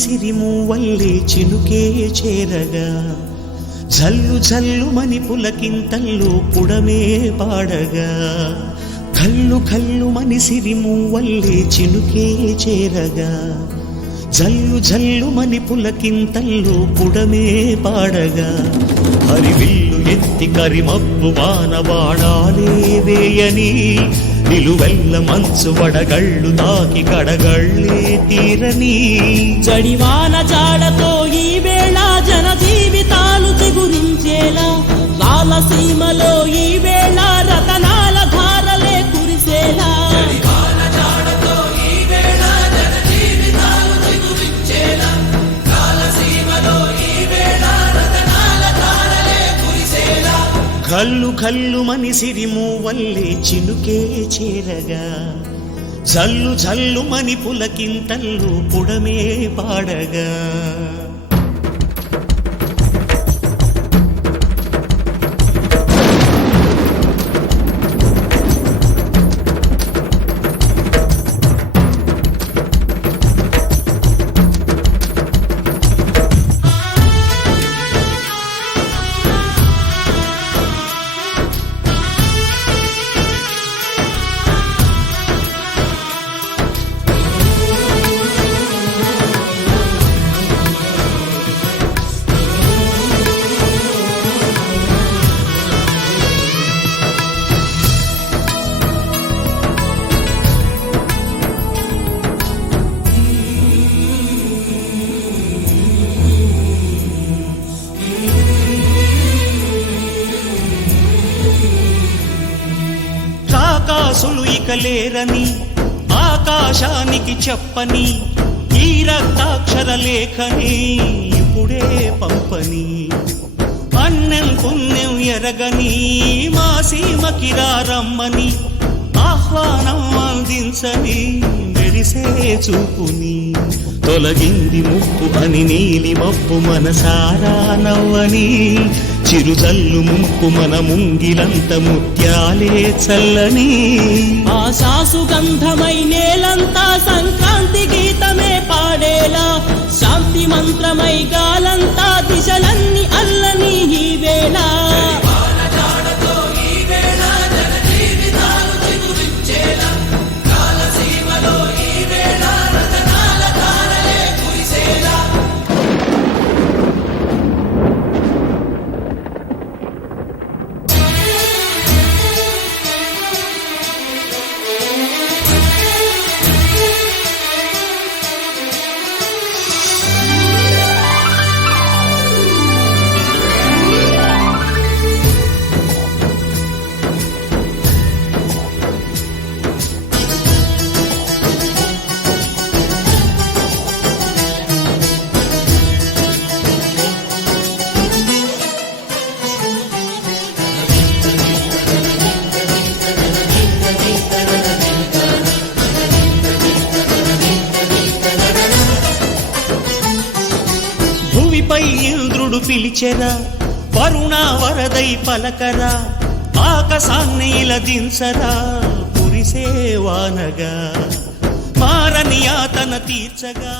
సిరిమూవల్లే చినుకే చేరగా జల్లు జల్లుమని పులకింతల్లో పుడమే పాడగా కల్లు కల్లుమని సిరిమూవల్లే చినుకే చేరగా జల్లు జల్లుమని పులకింతల్లో పుడమే పాడగా హరివిల్లు ఎత్తి కరిమబ్బు వానవాడాలే వేయని నిలువెల్ల మంచు వడగళ్ళు తాకి కడగళ్ళే తీరని జడివాన జాడతో ఈ వేళ జన జీవితాలు చిగురించేలా రాలసీమలో ఈ వేళ రతనాల ధారలే కురిసేలా కల్లు కల్లుమని సిరిమూవల్లే చినుకే చేరగా జల్లు జల్లుమని పులకింతల్లు పుడమే పాడగా రాకాసులు ఇక లేరని ఆకాశానికి చెప్పని ఈ రక్తాక్షర లేఖని ఇప్పుడే పంపని అన్నం పుణ్యం ఎరగని మా సీమకి రమ్మని ఆహ్వానం అందించని మెరిసే చూపుని తొలగింది ముప్పు అని నీలి మబ్బు మనసారా నవ్వని చిరుజల్లు ముంపు మన ముంగిలంత ముత్యాలే చల్లని ఆశాసు గంధమై నేలంతా సంక్రాంతి గీతమే పాడేలా శాంతి మంత్రమై గాలంతా దిశలన్నీ అల్లని ఈ వేళ భూమిపై ఇంద్రుడు పిలిచెరా వరుణ వరదై పలకరా ఆకాశాన్ని దించరా కురిసే వానగా మారని యాతన తీర్చగా